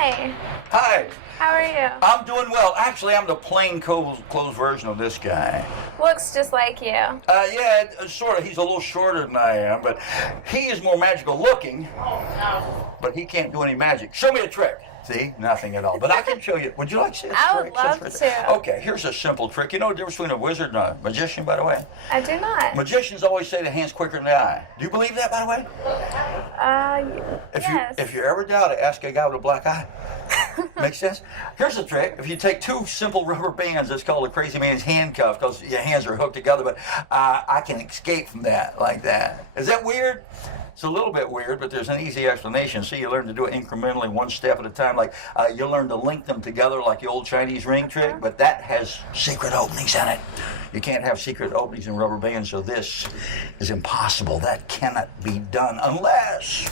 Hi. Hi. How are you? I'm doing well. Actually, I'm the plain clothes version of this guy. Looks just like you. Yeah, sort of. He's a little shorter than I am, but he is more magical looking. But he can't do any magic. Show me a trick. See? Nothing at all. But I can show you. Would you like to see a trick? I would love to. Okay, here's a simple trick. You know the difference between a wizard and a magician, by the way? I do not. Magicians always say the hand's quicker than the eye. Do you believe that, by the way? Yes. If you ever doubt it, ask a guy with a black eye. Make sense? Here's the trick. If you take two simple rubber bands, it's called a crazy man's handcuff because your hands are hooked together, but I can escape from that like that. Is that weird? It's a little bit weird, but there's an easy explanation. See, you learn to do it incrementally, one step at a time. Like you learn to link them together like the old Chinese ring trick, but that has secret openings in it. You can't have secret openings in rubber bands, so this is impossible. That cannot be done unless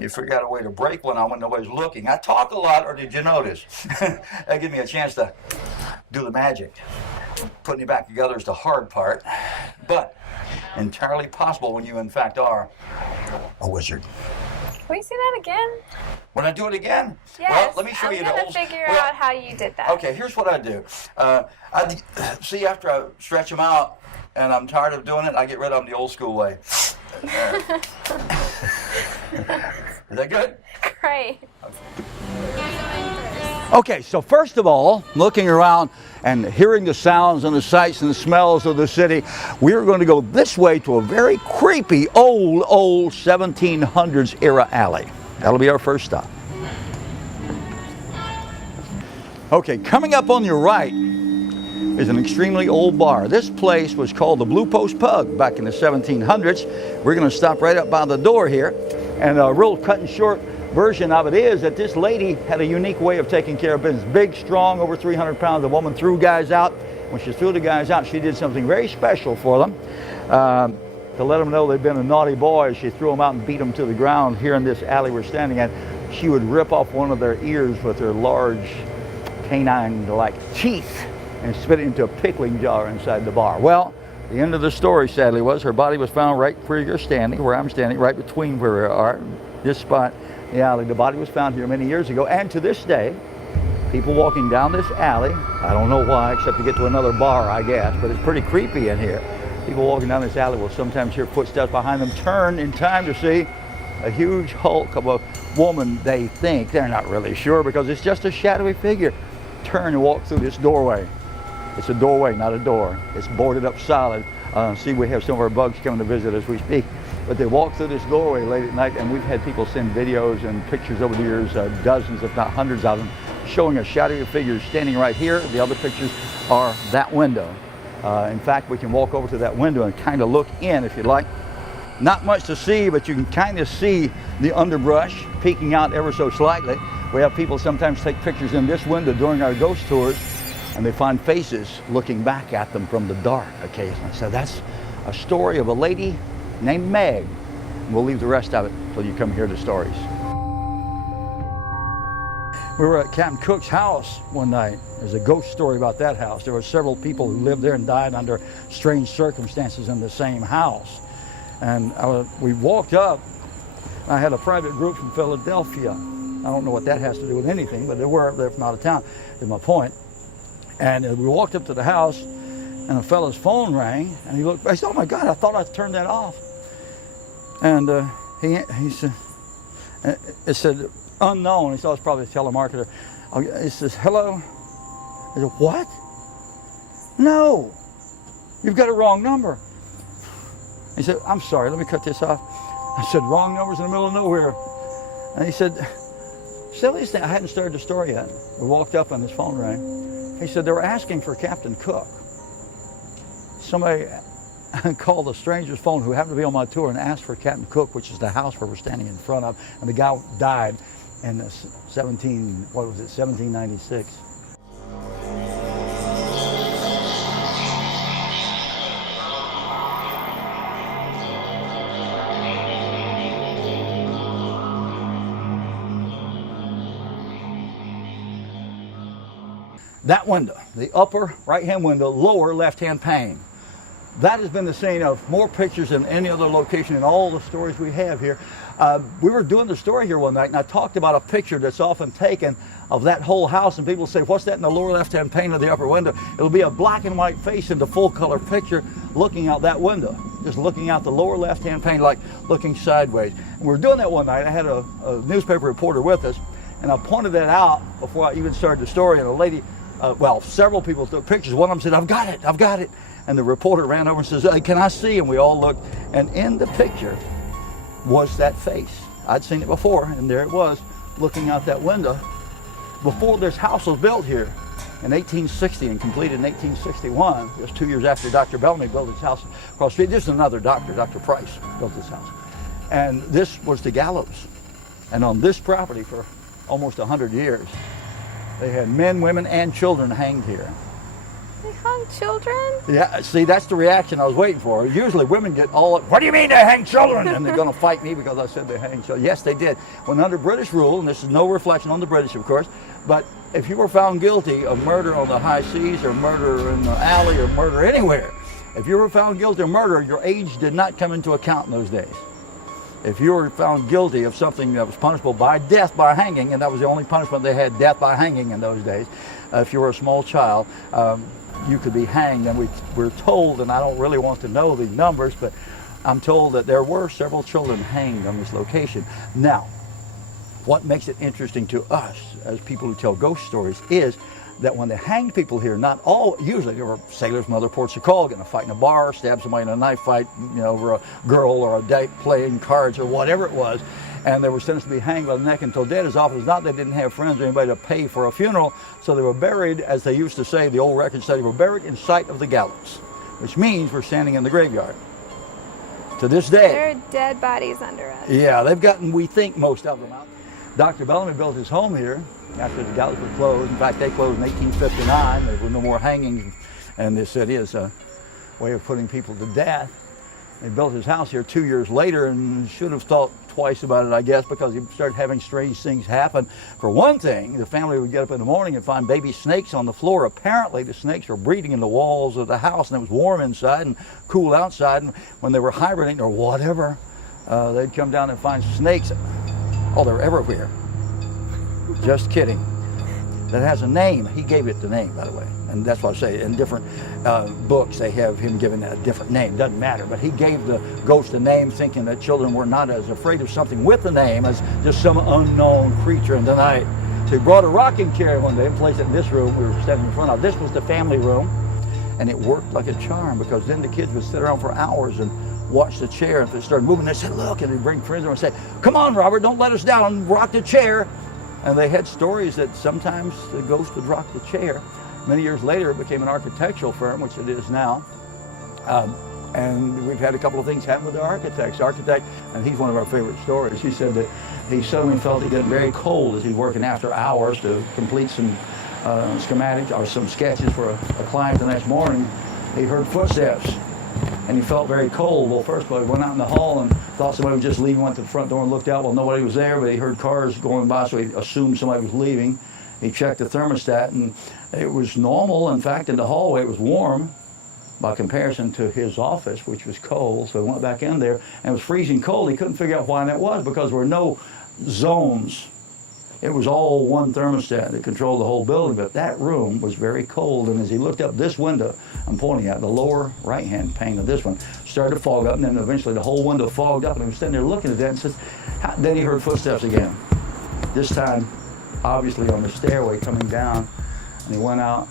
you figure out a way to break one on when nobody's looking. I talk a lot, or did you notice? That gives me a chance to do the magic. Putting it back together is the hard part, but entirely possible when you in fact are a wizard. Will you say that again? When I do it again? Yes. Well, let me show you I'm the gonna old. figure out how you did that. Okay, here's what I do. See, after I stretch them out and I'm tired of doing it, I get rid of them the old school way. Is that good? Great. Okay, so first of all, looking around and hearing the sounds and the sights and the smells of the city, we're going to go this way to a very creepy old 1700s era alley. That'll be our first stop. Okay, coming up on your right is an extremely old bar. This place was called the Blue Post Pub back in the 1700s. We're going to stop right up by the door here, and a real cut and short version of it is that this lady had a unique way of taking care of business. Big, strong, over 300 pounds. The woman threw guys out. When she threw the guys out, she did something very special for them. To let them know they'd been a naughty boy, she threw them out and beat them to the ground here in this alley we're standing at. She would rip off one of their ears with her large canine-like teeth and spit it into a pickling jar inside the bar. Well, the end of the story, sadly, was her body was found right where you're standing, where I'm standing, right between where we are, this spot. The alley. The body was found here many years ago, and to this day, people walking down this alley, I don't know why, except to get to another bar, I guess, but it's pretty creepy in here. People walking down this alley will sometimes hear footsteps behind them, turn in time to see a huge hulk of a woman, they think. They're not really sure because it's just a shadowy figure. Turn and walk through this doorway. It's a doorway, not a door. It's boarded up solid. See, we have some of our bugs coming to visit as we speak. But they walk through this doorway late at night, and we've had people send videos and pictures over the years, dozens if not hundreds of them, showing a shadowy figure standing right here. The other pictures are that window. In fact, we can walk over to that window and kind of look in if you'd like. Not much to see, but you can kind of see the underbrush peeking out ever so slightly. We have people sometimes take pictures in this window during our ghost tours, and they find faces looking back at them from the dark occasionally. So that's a story of a lady named Meg. We'll leave the rest of it till you come hear the stories. We were at Captain Cook's house one night. There's a ghost story about that house. There were several people who lived there and died under strange circumstances in the same house. And we walked up. I had a private group from Philadelphia. I don't know what that has to do with anything, but they were there from out of town, is my point. And we walked up to the house, and a fellow's phone rang, and he looked. I said, "Oh my God, I thought I turned that off." And he said, it said unknown. He thought it was probably a telemarketer. He says, "Hello." I said, "What?" "No, you've got a wrong number." He said, "I'm sorry, let me cut this off." I said, "Wrong number's in the middle of nowhere." And he said, "Silliest thing," I hadn't started the story yet. We walked up and his phone rang. He said, "They were asking for Captain Cook." Somebody called a stranger's phone who happened to be on my tour and asked for Captain Cook, which is the house where we're standing in front of, and the guy died in 1796. That window, the upper right-hand window, lower left-hand pane. that has been the scene of more pictures than any other location in all the stories we have here. We were doing the story here one night, and I talked about a picture that's often taken of that whole house, and people say, what's that in the lower left-hand pane of the upper window? It'll be a black and white face in the full-color picture looking out that window, just looking out the lower left-hand pane, like looking sideways. And we were doing that one night. I had a newspaper reporter with us, and I pointed that out before I even started the story, and a lady, several people took pictures. One of them said, I've got it. And the reporter ran over and says, hey, can I see? And we all looked, and in the picture was that face. I'd seen it before, and there it was, looking out that window. Before this house was built here in 1860 and completed in 1861, just 2 years after Dr. Belman built his house across the street. This is another doctor, Dr. Price, built this house. And this was the Gallows. And on this property for almost 100 years, they had men, women, and children hanged here. They hung children? Yeah, see, that's the reaction I was waiting for. Usually women get all, what do you mean they hang children? And they're going to fight me because I said they hang children. Yes, they did. When under British rule, and this is no reflection on the British, of course, but if you were found guilty of murder on the high seas or murder in the alley or murder anywhere, if you were found guilty of murder, your age did not come into account in those days. If you were found guilty of something that was punishable by death by hanging, and that was the only punishment they had, death by hanging in those days, if you were a small child, you could be hanged. And we're told, and I don't really want to know the numbers, but I'm told that there were several children hanged on this location. Now, what makes it interesting to us as people who tell ghost stories is that when they hanged people here, not all, usually there were sailors from other ports of call getting a fight in a bar, stab somebody in a knife fight, over a girl or a date playing cards or whatever it was, and they were sentenced to be hanged by the neck until dead. As often as not, they didn't have friends or anybody to pay for a funeral, so they were buried, as they used to say, the old records say, they were buried in sight of the gallows, which means we're standing in the graveyard. To this day. There are dead bodies under us. Yeah, they've gotten, we think, most of them out. Dr. Belman built his home here after the gallows were closed. In fact, they closed in 1859. There were no more hangings, and they said it is a way of putting people to death. He built his house here 2 years later and should have thought twice about it, I guess, because he started having strange things happen. For one thing, the family would get up in the morning and find baby snakes on the floor. Apparently, the snakes were breeding in the walls of the house, and it was warm inside and cool outside. And when they were hibernating or whatever, they'd come down and find snakes. Oh, they're everywhere. Just kidding. That has a name. He gave it the name, by the way. And that's what I say. In different books, they have him given a different name. Doesn't matter. But he gave the ghost a name, thinking that children were not as afraid of something with the name as just some unknown creature in the night. So he brought a rocking chair one day and placed it in this room we were standing in front of. This was the family room. And it worked like a charm, because then the kids would sit around for hours and watch the chair. And if it started moving, they said, look, and they'd bring friends over and say, come on, Robert, don't let us down, rock the chair. And they had stories that sometimes the ghost would rock the chair. Many years later, it became an architectural firm, which it is now. And we've had a couple of things happen with the architect, and he's one of our favorite stories. He said that he suddenly felt he got very cold as he was working after hours to complete some schematics or some sketches for a client the next morning. He heard footsteps, and he felt very cold. Well, first of all, he went out in the hall and thought somebody was just leaving, went to the front door and looked out. Well, nobody was there, but he heard cars going by, so he assumed somebody was leaving. He checked the thermostat, and it was normal. In fact, in the hallway, it was warm by comparison to his office, which was cold. So he went back in there, and it was freezing cold. He couldn't figure out why that was, because there were no zones. It was all one thermostat that controlled the whole building, but that room was very cold. And as he looked up this window, I'm pointing at the lower right-hand pane of this one, started to fog up, and then eventually the whole window fogged up, and he was standing there looking at that and says, then he heard footsteps again. This time, obviously on the stairway coming down, and he went out,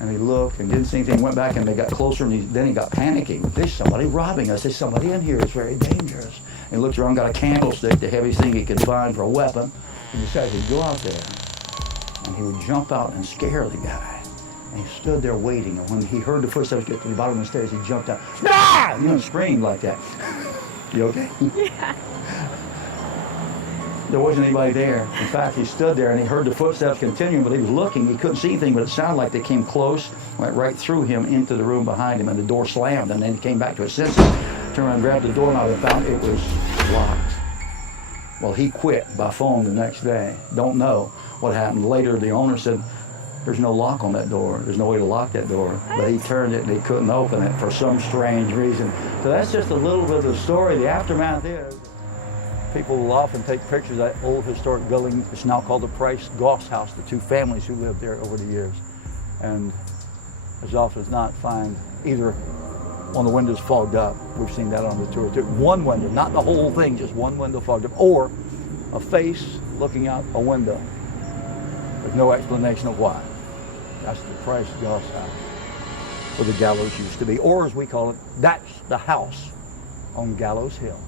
and he looked and didn't see anything, went back, and they got closer, and then he got panicking. There's somebody robbing us. There's somebody in here. It's very dangerous. And he looked around, got a candlestick, the heaviest thing he could find for a weapon. He decided he'd go out there, and he would jump out and scare the guy. And he stood there waiting, and when he heard the footsteps get to the bottom of the stairs, he jumped out, ah! Screamed like that. You okay? Yeah. There wasn't anybody there. In fact, he stood there and he heard the footsteps continuing, but he was looking. He couldn't see anything, but it sounded like they came close, went right through him into the room behind him, and the door slammed, and then he came back to his senses, turned around, grabbed the doorknob, and found it was locked. Well, he quit by phone the next day. Don't know what happened. Later, the owner said, There's no lock on that door. There's no way to lock that door. But he turned it and he couldn't open it for some strange reason. So that's just a little bit of the story. The aftermath is, people will often take pictures of that old historic building. It's now called the Price Goss House, the two families who lived there over the years. And as often as not, find either one of the windows fogged up. We've seen that on the tour too. One window, not the whole thing, just one window fogged up. Or a face looking out a window. There's no explanation of why. That's the Price Goss House, where the Gallows used to be. Or as we call it, that's the house on Gallows Hill.